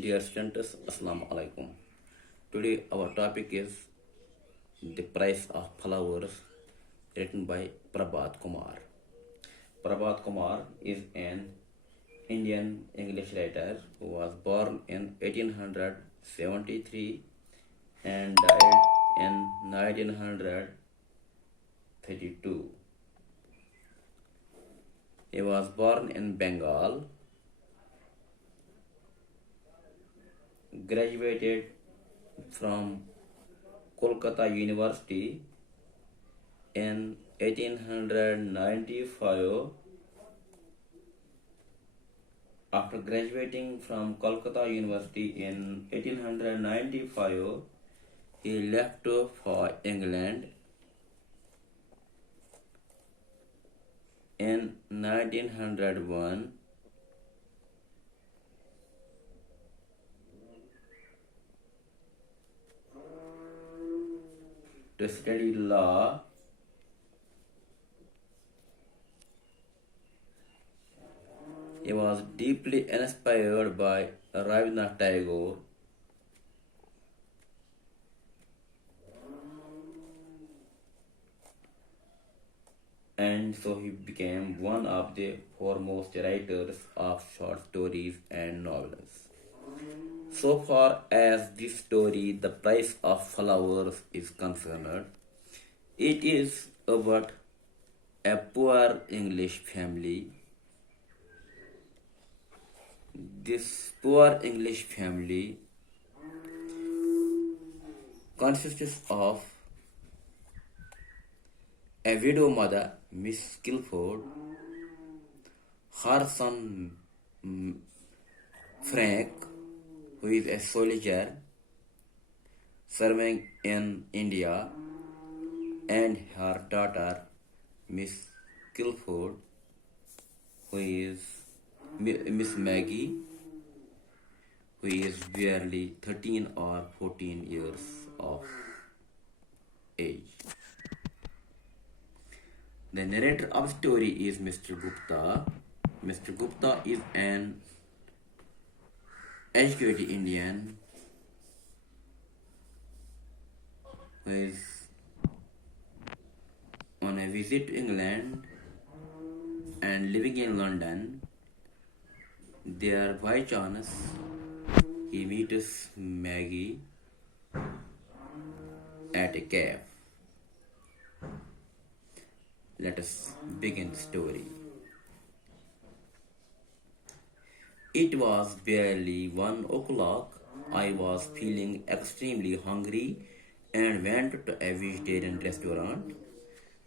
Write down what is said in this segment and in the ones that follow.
Dear students, Assalamu alaikum. Today our topic is The Price of Flowers, written by Prabhat Kumar. Prabhat Kumar is an Indian English writer who was born in 1873 and died in 1932. He was born in Bengal, graduated from Kolkata University in 1895. After graduating from Kolkata University in 1895, he left for England in 1901 to study law. He was deeply inspired by Rabindranath Tagore and so he became one of the foremost writers of short stories and novels. So far as this story, The Price of Flowers, is concerned, it is about a poor English family. This poor English family consists of a widow mother, Miss Skilford, her son Frank, who is a soldier serving in India, and her daughter, Miss Skilford, who is Miss Maggie, who is barely 13 or 14 years of age. The narrator of the story is Mr. Gupta. Mr. Gupta is an educated Indian who is on a visit to England and living in London. There, by chance, he meets Maggie at a cafe. Let us begin the story. It was barely 1 o'clock. I was feeling extremely hungry and went to a vegetarian restaurant.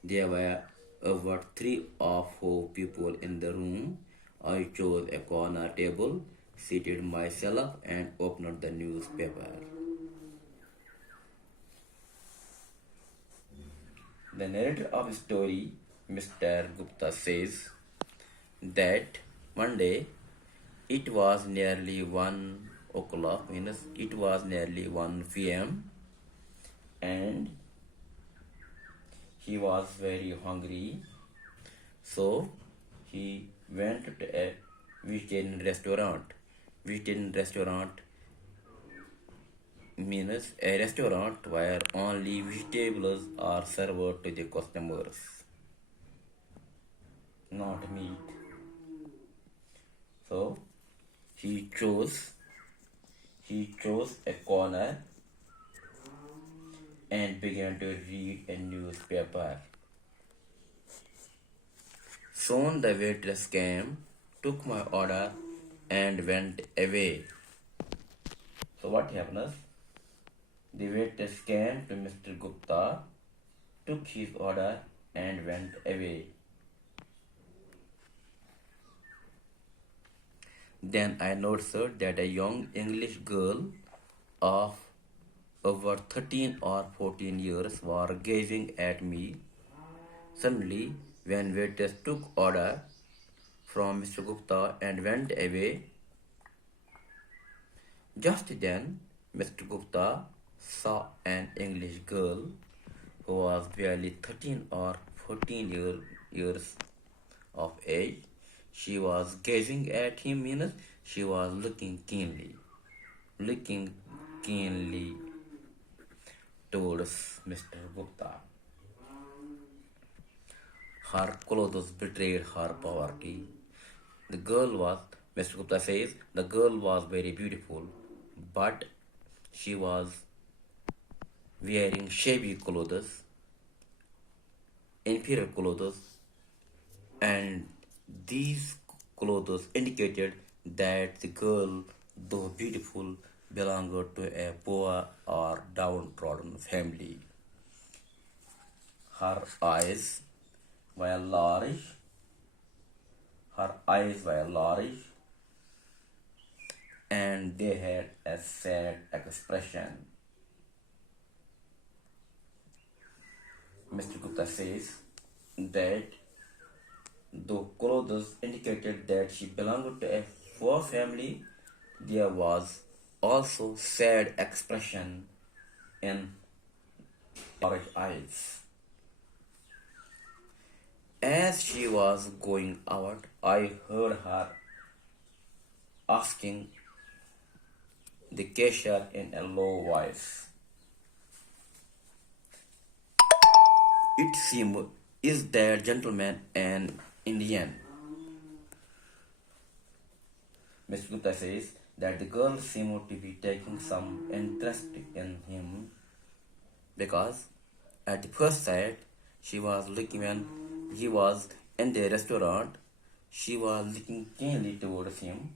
There were about 3 or 4 people in the room. I chose a corner table, seated myself, and opened the newspaper. The narrator of the story, Mr. Gupta, says that one day it was nearly 1 o'clock, means it was nearly 1 p.m. and he was very hungry, so he went to a vegetarian restaurant. Vegetarian restaurant means a restaurant where only vegetables are served to the customers, not meat. So he chose a corner and began to read a newspaper. Soon the waitress came, took my order, and went away. So what happens? The waitress came to Mr. Gupta, took his order, and went away. Then I noticed that a young English girl of over 13 or 14 years was gazing at me. Suddenly, when waitress took order from Mr. Gupta and went away, just then Mr. Gupta saw an English girl who was barely 13 or 14 years of age. She was gazing at him, means she was looking keenly. looking keenly towards Mr. Gupta. Her clothes betrayed her poverty. The girl was, Mr. Gupta says, the girl was very beautiful, but she was wearing shabby clothes, inferior clothes, and these clothes indicated that the girl, though beautiful, belonged to a poor or downtrodden family. Her eyes were large, her eyes were large, and they had a sad expression. Mr. Gupta says that though clothes indicated that she belonged to a poor family, there was also sad expression in her eyes. As she was going out, I heard her asking the cashier in a low voice, "It seems, is that gentleman an Indian?" Mr. Gupta says that the girl seemed to be taking some interest in him because at the first sight she was looking when he was in the restaurant, she was looking keenly towards him.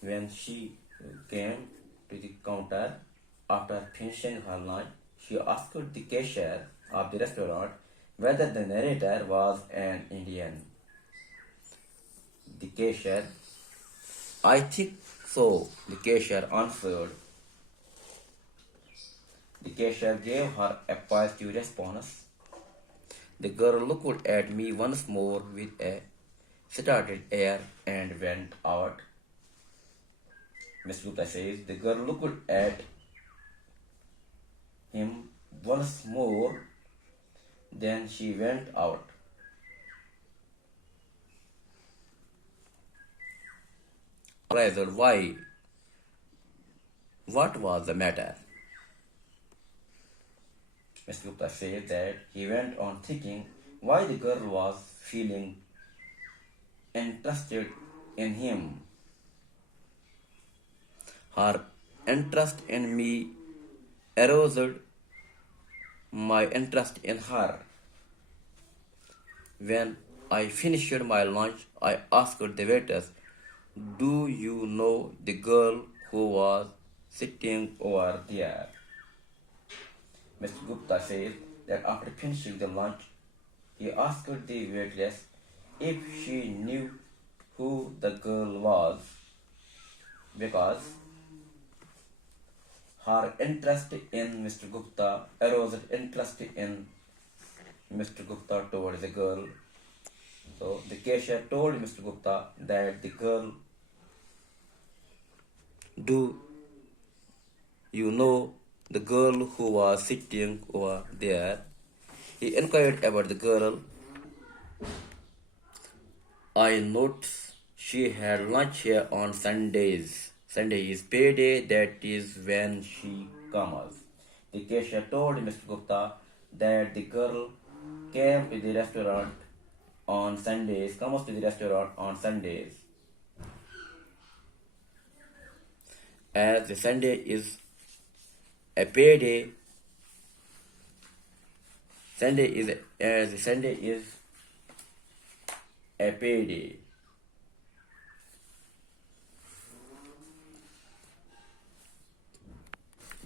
When she came to the counter after finishing her lunch, she asked the cashier of the restaurant whether the narrator was an Indian. The cashier, "I think so," the cashier answered. The cashier gave her a positive response. The girl looked at me once more with a startled air and went out. Mr. Gupta says the girl looked at him once more, then she went out. Surprised, why? What was the matter? Mr. Gupta said that he went on thinking why the girl was feeling interested in him. Her interest in me aroused my interest in her. When I finished my lunch, I asked the waiters, "Do you know the girl who was sitting over there?" Mr. Gupta says that after finishing the lunch, he asked the waitress if she knew who the girl was because her interest in Mr. Gupta aroused interest in Mr. Gupta towards the girl. So the cashier told Mr. Gupta that the girl, "Do you know the girl who was sitting over there?" He inquired about the girl. "I noticed she had lunch here on Sundays. Sunday is payday, that is when she comes." The cashier told Mr. Gupta that the girl came to the restaurant on Sundays, comes to the restaurant on Sundays. As the Sunday is a payday, as the Sunday is a payday.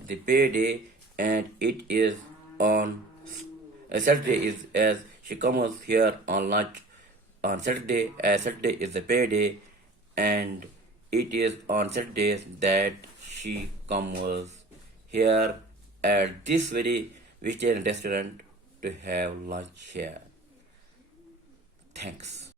The payday, and it is on a Saturday is as she comes here on lunch on Saturday, as Saturday is the payday, and it is on Saturdays that she comes here at this very vegetarian restaurant to have lunch here. Thanks.